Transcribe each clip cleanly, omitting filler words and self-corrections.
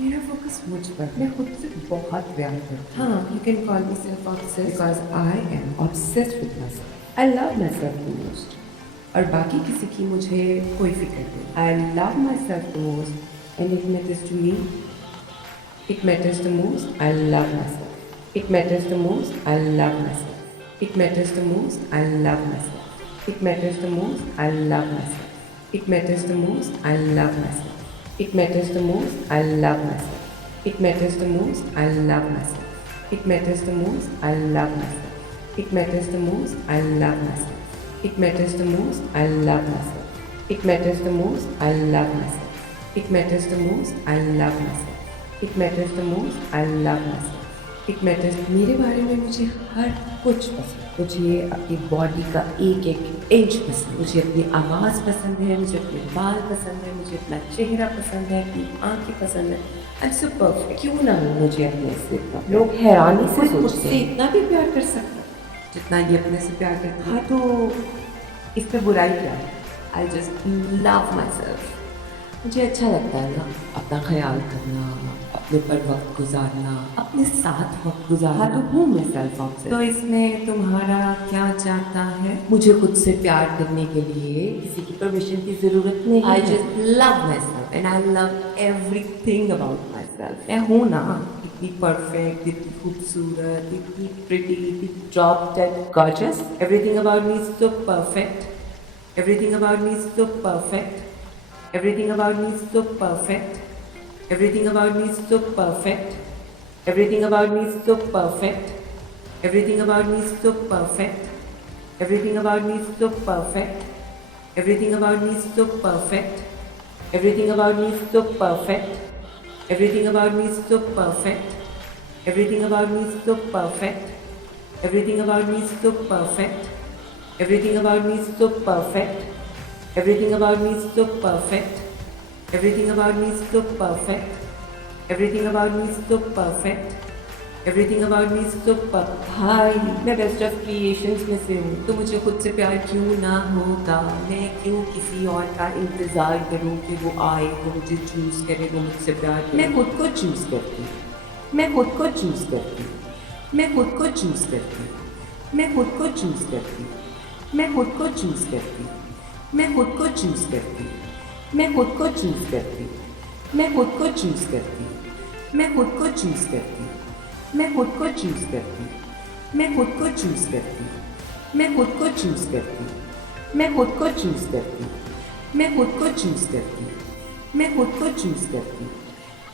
मेरा फोकस मुझ पर, मैं खुद से बहुत प्यार करती हूँ। हाँ, you can call me self obsessed because I am obsessed with myself. I love myself the most. और बाकी किसी की मुझे कोई फ़िक्र नहीं। I love myself the most and it matters to me, it matters the most, I love myself. It matters the most, I love myself. It matters the most, I love myself. It matters the most, I love myself. It matters the most, I love myself. It matters the most, I love myself. It matters the most, I love myself. It matters the most, I love myself. It matters the most, I love myself. It matters the most, I love myself. It matters the most, I love myself. It matters the most, I love myself. It matters the most, I love myself. It matters। मेरे बारे में मुझे हर कुछ पसंद। मुझे अपनी body का एक एक इंच पसंद। मुझे अपनी आवाज़ पसंद है, मुझे अपने बाल पसंद है, मुझे अपना चेहरा पसंद है, अपनी आँखें पसंद है। I'm so perfect। क्यों ना हो मुझे अपने से इतना। लोग हैरानी से सोचते हैं इतना भी प्यार कर सकता है जितना ये अपने से प्यार करता है। हाँ, तो इस पे बुराई क्या है? I just love myself। मुझे अच्छा लगता है ना अपना ख्याल करना, अपने पर वक्त गुजारना, अपने साथ वक्त गुजारना। हाँ, तो हूँ मैं सेल्फ ऑब्सेस्ड। तो इसमें तुम्हारा क्या चाहता है? मुझे खुद से प्यार करने के लिए किसी की परमिशन की जरूरत नहीं। I just love my self and I love everything about my self. मैं हूँ ना इतनी परफेक्ट, इतनी खूबसूरत, इतनी प्रिटी, इतनी drop dead gorgeous. Everything about me is so perfect. Everything about me is so perfect. Everything about me is so perfect. Everything about me is so perfect. Everything about me is so perfect. Everything about me is so perfect. Everything about me is so perfect. Everything about me is so perfect. Everything about me is so perfect. Everything about me is so perfect. Everything about me is so perfect. Everything about me is so perfect. Everything about me is so perfect. Everything about me is so perfect. Everything about me is so perfect. Everything about me is so perfect. Everything about me is so perfect। भाई, मैं best of creations में से हूँ, तो मुझे खुद से प्यार क्यों ना होगा? मैं क्यों किसी और का इंतज़ार करूँ कि वो आए, वो मुझे चूज़ करे, वो मुझसे प्यार करे? मैं खुद को चूज़ करती हूँ। मैं खुद को चूज़ करती हूँ। मैं खुद को चूज़ करती हूँ। मैं खुद को चूज़ करती हूँ। मैं खुद को चूज़ करती हूँ। मैं खुद को चूज़ करती हूँ। मैं खुद को चूज़ करती हूँ। मैं खुद को चूज़ करती हूँ। मैं खुद को चूज़ करती हूँ। मैं खुद को चूज़ करती हूँ। मैं खुद को चूज़ करती हूँ। मैं खुद को चूज़ करती हूँ। मैं खुद को चूज़ करती हूँ। मैं खुद को चूज़ करती हूँ। मैं खुद को चूज़ करती हूँ।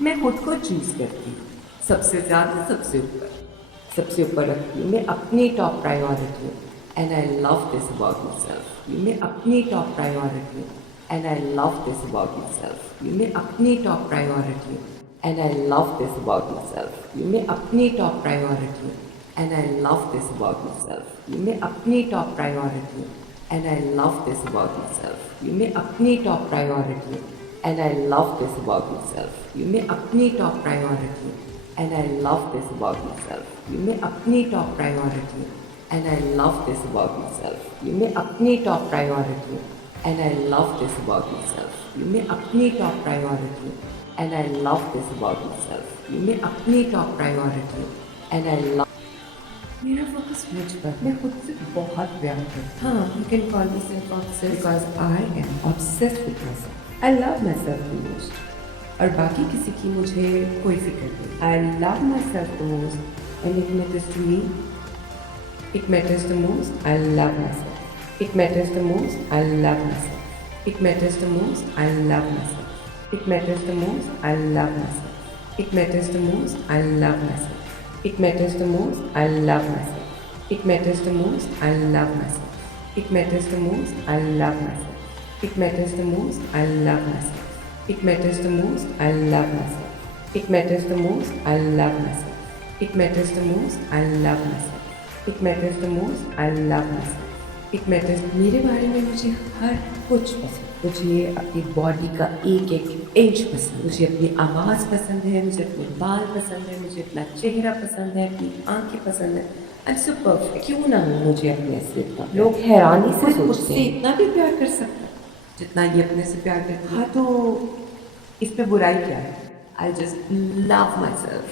मैं खुद को चूज़ करती हूँ। सबसे ज़्यादा, सबसे ऊपर रखती हूँ मैं अपनी top priority. And I love this about myself। मैं अपनी टॉप प्रायोरिटी हूँ। And I love this about myself। मैं अपनी टॉप प्रायोरिटी हूँ। And I love this about myself। मैं अपनी टॉप प्रायोरिटी हूँ। And I love this about myself। मैं अपनी टॉप प्रायोरिटी हूँ। And I love this about myself। मैं अपनी टॉप प्रायोरिटी हूँ। And I love this about myself। मैं अपनी टॉप प्रायोरिटी हूँ। And I love this about myself। मैं अपनी टॉप प्रायोरिटी हूँ। And I love this about myself। मैं अपनी टॉप प्रायोरिटी हूँ। And I love this about myself। मैं अपनी टॉप प्रायोरिटी हूँ। And I love this about myself। मैं अपनी टॉप प्रायोरिटी हूँ। And I love। मेरा फोकस मुझ पर, मैं खुद से बहुत प्यार करती हूँ। हाँ, you can call me self obsessed because I am obsessed with myself. I love myself the most. और बाकी किसी की मुझे कोई फिक्र नहीं। I love myself the most and it matters to me. It matters the most, I love myself. It matters the most, I love myself. It matters the most, I love myself. It matters the most, I love myself. It matters the most, I love myself. It matters the most, I love myself. It matters the most, I love myself. It matters the most, I love myself. It matters the most, I love myself. It matters the most, I love myself. It matters the most, I love myself. It matters the most, I love myself. It matters the most, I love myself. It matters। मेरे बारे में मुझे हर कुछ पसंद। मुझे अपनी body का एक एक इंच पसंद। मुझे अपनी आवाज़ पसंद है, मुझे अपने बाल पसंद है, मुझे अपना चेहरा पसंद है, अपनी आँखें पसंद है। I'm so perfect। क्यों ना हो मुझे अपने से इतना। लोग हैरानी से सोचते हैं इतना भी प्यार कर सकता है जितना ये अपने से प्यार करता है। हाँ, तो इस पे बुराई क्या है? I just love myself.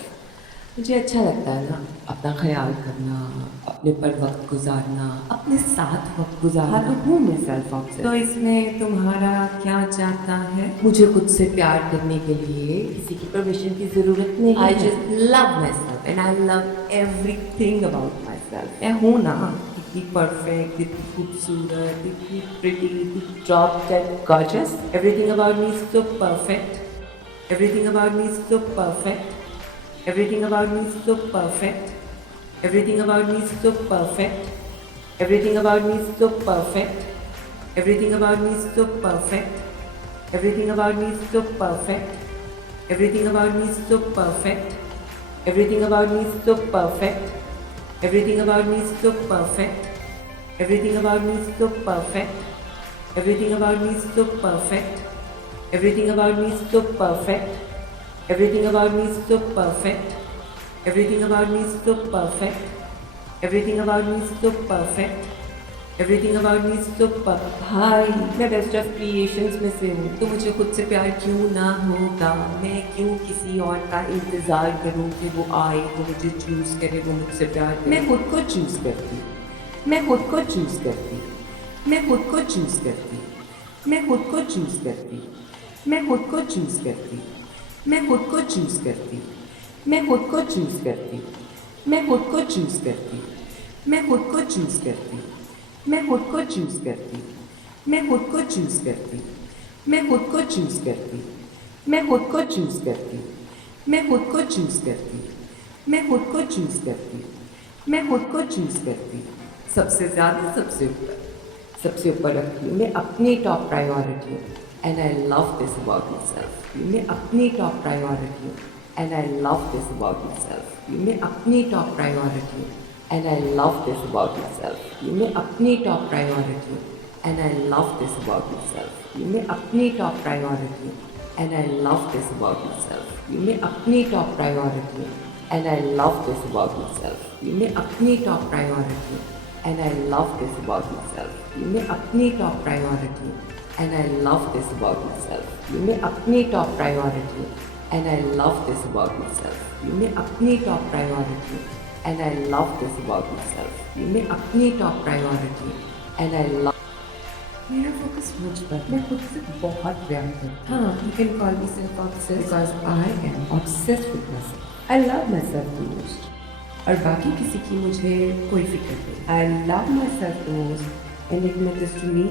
मुझे अच्छा लगता है ना अपना ख्याल करना, अपने पर वक्त गुजारना, अपने साथ वक्त गुजारना। हाँ, तो हूँ मैं सेल्फ ऑब्सेस्ड। तो इसमें तुम्हारा क्या चाहता है? मुझे खुद से प्यार करने के लिए किसी की परमिशन की जरूरत नहीं है। I just love myself and I love everything about myself. मैं हूँ ना इतनी परफेक्ट, इतनी खूबसूरत, इतनी प्रिटी, इतनी job that gorgeous. Everything about me is so perfect. Everything about me is so perfect. Everything about me is so perfect. Everything about me is so perfect. Everything about me is so perfect. Everything about me is so perfect. Everything about me is so perfect. Everything about me is so perfect. Everything about me is so perfect. Everything about me is so perfect. Everything about me is so perfect. Everything about me is so perfect. Everything about me is so perfect. Everything about me is so perfect. Everything about me is so perfect. Everything about me is so perfect. Everything about me is so perfect. भाई मैं best of creations में से हूँ, तो मुझे खुद से प्यार क्यों ना होगा? मैं क्यों किसी और का इंतज़ार करूँ कि वो आए, वो मुझे चूज़ करे, वो मुझसे प्यार करे? मैं खुद को चूज़ करती, मैं खुद को चूज़ करती, मैं खुद को चूज़ करती, मैं खुद को चूज़ करती, मैं खुद को चूज़ करती, मैं खुद को चूज़ करती, मैं खुद को चूज़ करती, मैं खुद को चूज़ करती, मैं खुद को चूज़ करती, मैं खुद को चूज़ करती, मैं खुद को चूज़ करती, मैं खुद को चूज़ करती, मैं खुद को चूज़ करती, मैं खुद को चूज़ करती, मैं खुद को चूज़ करती, मैं खुद को चूज़ करती, सबसे ज़्यादा सबसे ऊपर रखती हूँ मैं अपनी top priority and I love this about my self. मैं अपनी top priority and I love this about my self. मैं अपनी top priority and I love this about myself. मैं अपनी top priority and I love this about myself. मैं अपनी top priority and I love this about myself. मैं अपनी top priority and I love this about myself. मैं अपनी top priority and I love this about myself. मैं अपनी top priority and I love this about myself. मैं अपनी top priority and I love this about myself. मैं अपनी top priority and I love this about myself. मैं अपनी top priority and I love. मेरा focus मुझ पर, मैं खुद से बहुत प्यार करती हूँ. हाँ, you can call me self obsessed because I am obsessed with myself. I love myself the most. और बाकी किसी की मुझे कोई फिक्र नहीं. I love myself the most and it matters to me.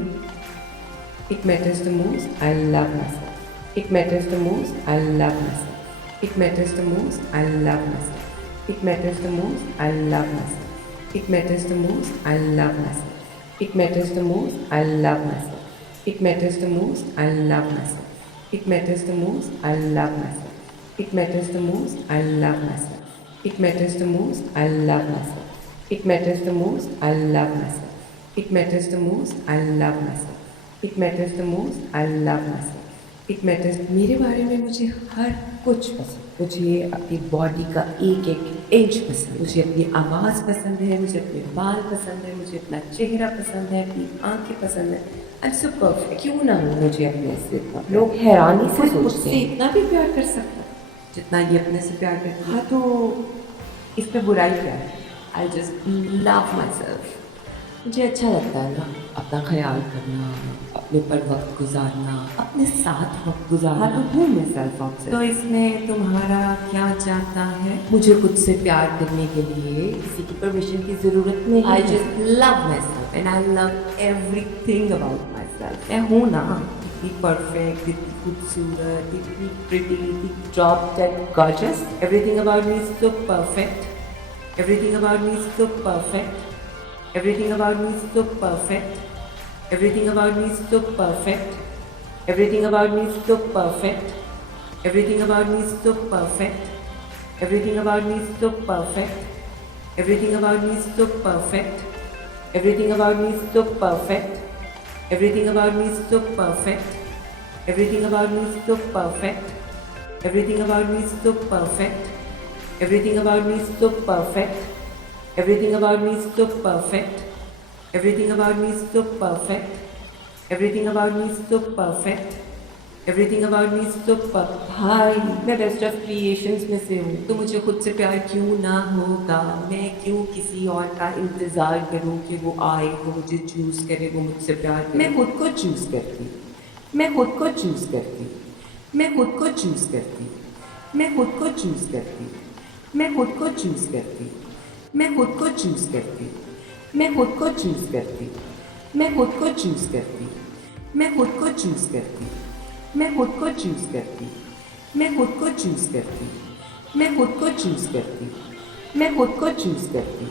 It matters the most. I love myself. It matters the most. I love myself. It matters the most. I love myself. It matters the most. I love myself. It matters the most. I love myself. It matters the most. I love myself. It matters the most. I love myself. It matters the most. I love myself. It matters the most. I love myself. It matters the most. I love myself. It matters the most. I love myself. It matters the most. I love myself. It matters the most. I love myself. It matters. मेरे बारे में मुझे हर कुछ पसंद. मुझे अपनी body का एक एक इंच पसंद. मुझे अपनी आवाज़ पसंद है, मुझे अपने बाल पसंद है, मुझे अपना चेहरा पसंद है, अपनी आँखें पसंद है. I am so perfect. क्यों ना हो मुझे अपने से इतना. लोग हैरानी से सोचते हैं इतना भी प्यार कर सकता जितना ये अपने से प्यार करती है. हाँ, तो इस पर बुराई क्या है? I just love my self. मुझे अच्छा लगता है ना अपना ख्याल करना, अपने पर वक्त गुजारना, अपने साथ वक्त गुजारना. हाँ, तो हूँ मैं सेल्फ ऑब्सेस्ड. तो इसमें तुम्हारा क्या चाहता है? मुझे खुद से प्यार करने के लिए किसी की परमिशन की ज़रूरत नहीं. I just love my self and I love everything about my self. मैं हूँ ना इतनी परफेक्ट, इतनी खूबसूरत, इतनी प्रिटी, इतनी job that gorgeous. Everything about me is so perfect. Everything about me is so perfect. Everything about me is so perfect. Everything about me is so perfect. Everything about me is so perfect. Everything about me is so perfect. Everything about me is so perfect. Everything about me is so perfect. Everything about me is so perfect. Everything about me is so perfect. Everything about me is so perfect. Everything about me is so perfect. Everything about me is so perfect. Everything about me is so perfect. Everything about me is so perfect. Everything about me is so perfect. Everything about me super. भाई मैं best of creations में से हूँ, तो मुझे खुद से प्यार क्यों ना होगा। मैं क्यों किसी और का इंतज़ार करूँ कि वो आए, वो मुझे चूज़ करे, वो मुझसे प्यार करे। मैं खुद को चूज़ करती, मैं खुद को चूज़ करती, मैं खुद को चूज़ करती, मैं खुद को चूज़ करती, मैं खुद को चूज़ करती, मैं खुद को चूज़ करती, मैं खुद को चूज़ करती, मैं खुद को चूज़ करती, मैं खुद को चूज़ करती, मैं खुद को चूज़ करती, मैं खुद को चूज़ करती, मैं खुद को चूज़ करती, मैं खुद को चूज़ करती,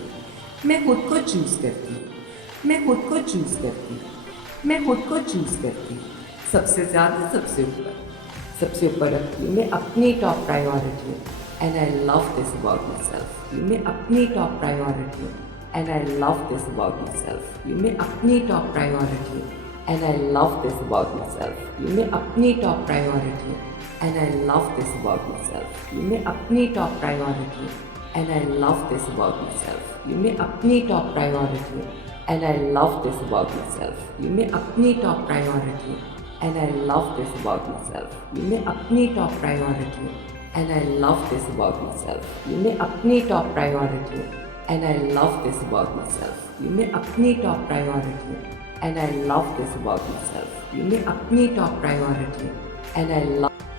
मैं खुद को चूज़ करती, मैं खुद को चूज़ करती, मैं खुद को चूज़ करती, सबसे ज़्यादा सबसे ऊपर रखती हूँ मैं अपनी top priority. And I love this about my self. मैं अपनी top priority and I love this about my self. मैं अपनी top priority and I love this about my self. मैं अपनी top priority and I love this about my self. मैं अपनी top priority and I love this about my self. मैं अपनी top priority and I love this about my self. मैं अपनी top priority and I love this about myself. मैं अपनी top priority and I love this about myself. मैं अपनी top priority and I love this about myself. मैं अपनी top priority and I love this about myself. मैं अपनी top priority and I love